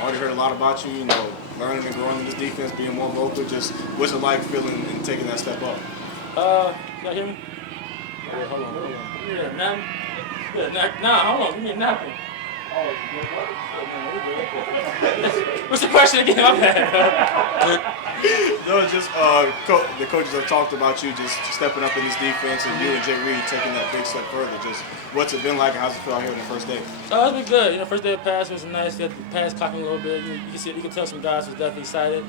already heard a lot about you. Learning and growing in this defense, being more vocal. Just what's it like feeling and taking that step up? Y'all hear me? Yeah, hold on. Yeah, nothing. Yeah, nah, hold on. Give me a napkin. Oh, what's the question again? My bad. No, just the coaches have talked about you just stepping up in this defense, and you and Jay Reed taking that big step further. Just what's it been like, and how's it feel out here on the first day? It's been good. First day of pass was nice. Got the pass clocking a little bit. You can tell some guys was definitely excited.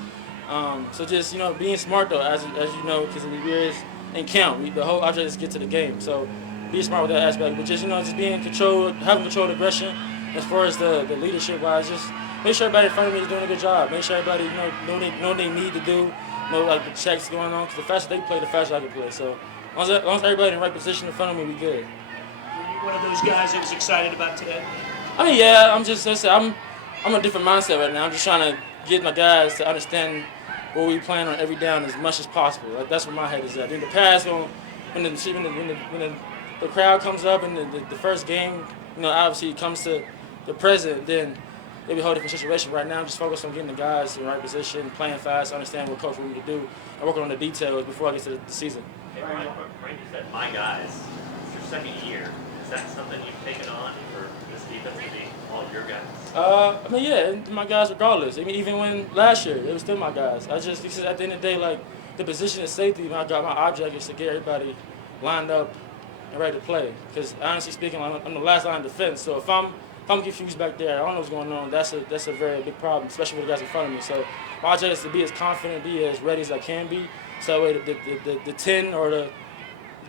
So just being smart though, as you know, because we're in camp. The whole object is to get to the game. So be smart with that aspect. But just being controlled, having controlled aggression. As far as the leadership wise, just make sure everybody in front of me is doing a good job. Make sure everybody know what they need to do. Know like the checks going on. Because the faster they play, the faster I can play. So as long as everybody in the right position in front of me, we good. Were you one of those guys that was excited about today? I mean, yeah. I'm a different mindset right now. I'm just trying to get my guys to understand what we plan on every down as much as possible. Like, that's where my head is at. In the past, when the crowd comes up in the first game, obviously it comes to the present, then it'll be a whole different situation. Right now, I'm just focused on getting the guys in the right position, playing fast, understanding what coach wants me to do, and working on the details before I get to the season. Hey, Ryan, you said my guys. It's your second year. Is that something you've taken on for this defense to be all your guys? Yeah, my guys regardless. I mean, even when last year, it was still my guys. Because at the end of the day, like, the position of safety, my object is to get everybody lined up and ready to play. Because honestly speaking, I'm the last line of defense. So if I'm confused back there, I don't know what's going on. That's a very big problem, especially with the guys in front of me. So my object is to be as confident, be as ready as I can be. So that way the 10 or the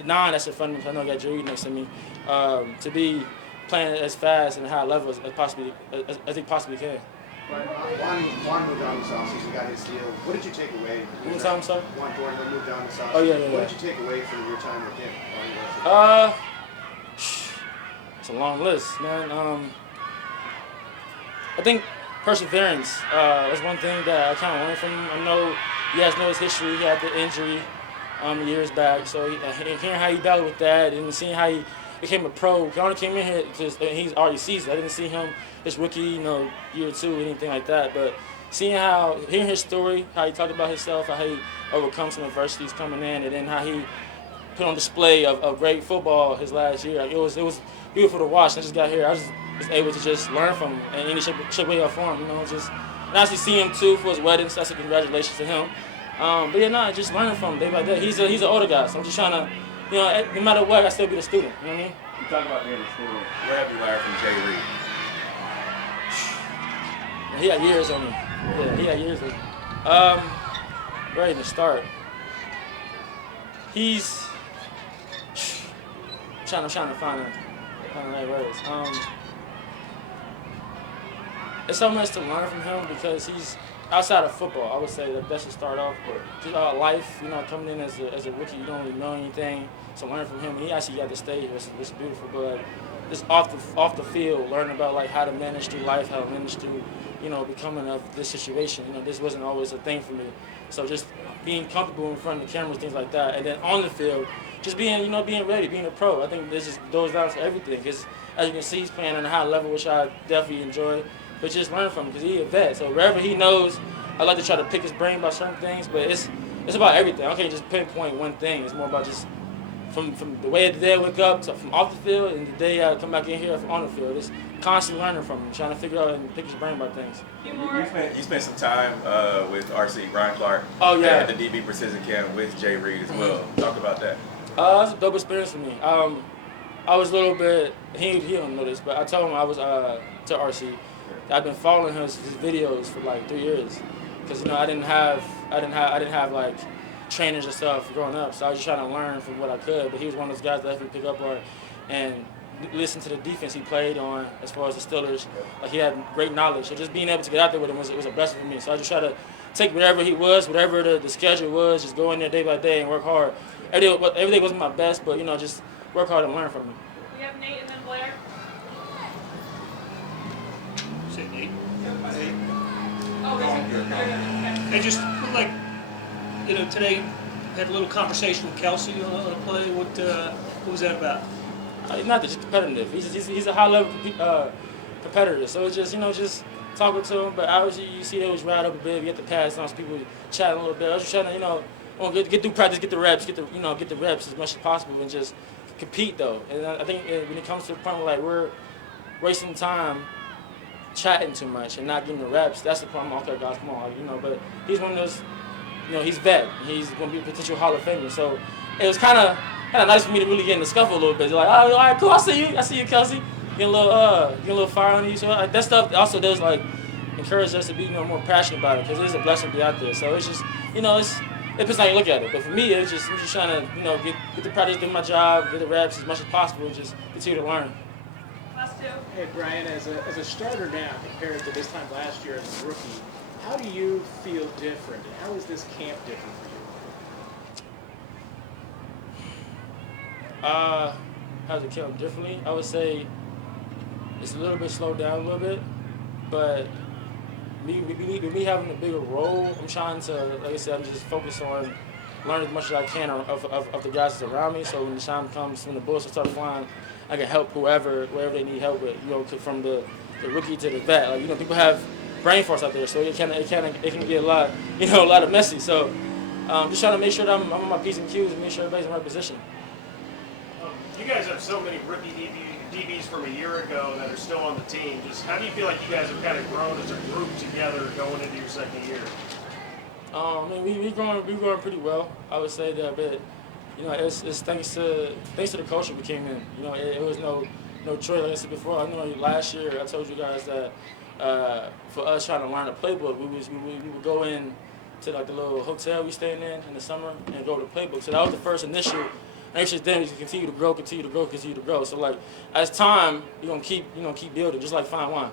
9 that's in front of me, I know I got Jeudy next to me, to be playing as fast and high level as they possibly can. Juan moved on this offseason, got his deal. What did you take away? One time, sorry? Juan Thornhill moved on this offseason. Oh, yeah. What did you take away from your time with him? It's a long list, man. I think perseverance is one thing that I kind of learned from him. I know you guys know his history. He had the injury years back, so hearing how he battled with that and seeing how he became a pro. He only came in here because he's already seasoned. I didn't see him his rookie, year or two, anything like that. But hearing his story, how he talked about himself, how he overcome some adversities coming in, and then how he put on display of great football his last year. Like, it was beautiful to watch. I just got here. I was able to just learn from him in any shape, way, or form. Just and actually see him too for his wedding. So that's a congratulations to him. Just learning from him day by day. He's an older guy, so I'm just trying to, no matter what, I still be the student. You know what I mean? You talk about being a student. Where have you learned from Jay Reed? He got years on me. Yeah, he got years on me. Ready to start. He's trying to find the right words. It's so much to learn from him because he's outside of football. I would say that should start off, but just life. Coming in as a rookie, you don't really know anything. So learn from him. He actually got the stage. It's beautiful, but just off the field, learning about like how to manage through life, how to manage through, becoming of this situation. This wasn't always a thing for me. So just being comfortable in front of the cameras, things like that, and then on the field, just being ready, being a pro. I think this just goes down to everything. Because as you can see, he's playing on a high level, which I definitely enjoy. But just learn from him because he's a vet. So wherever he knows, I like to try to pick his brain about certain things. But it's about everything. I can't just pinpoint one thing. It's more about just from the way the day I wake up to from off the field and the day I come back in here from on the field. It's constantly learning from him, trying to figure out and pick his brain about things. You spent some time with RC, Brian Clark. Oh, yeah. At the DB Precision Camp with Jay Reed as well. Talk about that. It was a dope experience for me. I was a little bit, he don't know this, but I told him I was to RC. I've been following his videos for like 3 years, because I didn't have like trainers and stuff growing up, so I was just trying to learn from what I could. But he was one of those guys that I could pick up on and listen to the defense he played on as far as the Steelers. Like, he had great knowledge, so just being able to get out there with him was a blessing for me. So I just try to take whatever he was, whatever the schedule was, just go in there day by day and work hard. Every day wasn't my best, but just work hard and learn from him. We have Nate and then Blair. Say Nate. Oh, okay. They just like, today had a little conversation with Kelsey on a play. What was that about? Not just competitive. He's a high level competitor. So it's just just talking to him, but obviously you see they was riled up a bit. We get the pass on, some people chatting a little bit. I was just trying to, get through practice, get the reps, get the reps as much as possible, and just compete though. And I think when it comes to the point where like we're wasting time chatting too much and not getting the reps, that's the problem. Okay, guys, come on, but he's one of those, he's vet. He's going to be a potential Hall of Famer. So it was kind of nice for me to really get in the scuffle a little bit. Like, oh, all right, cool, I see you, Kelsey. Getting a little fire on you. So that stuff also does like encourage us to be more passionate about it because it is a blessing to be out there. So it's just it depends how you look at it. But for me, I'm just trying to get the practice, do my job, get the reps as much as possible, and just continue to learn. Hey Bryan, as a starter now compared to this time last year as a rookie, how do you feel different, and how is this camp different for you? How's it camp differently? I would say it's a little bit slowed down a little bit, but me having a bigger role, I'm trying to, like I said, I'm just focused on learning as much as I can of the guys that's around me. So when the time comes, when the bullets start flying, I can help wherever they need help with. From the rookie to the vet. Like people have brain force out there, so it can get a lot of messy. So just trying to make sure that I'm on my P's and Q's and make sure everybody's in the right position. You guys have so many rookie DBs from a year ago that are still on the team. Just how do you feel like you guys have kind of grown as a group together going into your second year? We're growing pretty well. I would say that, but it's thanks to the coach we came in. It was no choice. Like I said before, I know last year I told you guys that for us trying to learn the playbook, we would go in to like the little hotel we staying in the summer and go to the playbook. So that was the first initial. And it's just then we continue to grow. So like as time, you're gonna keep building, just like fine wine.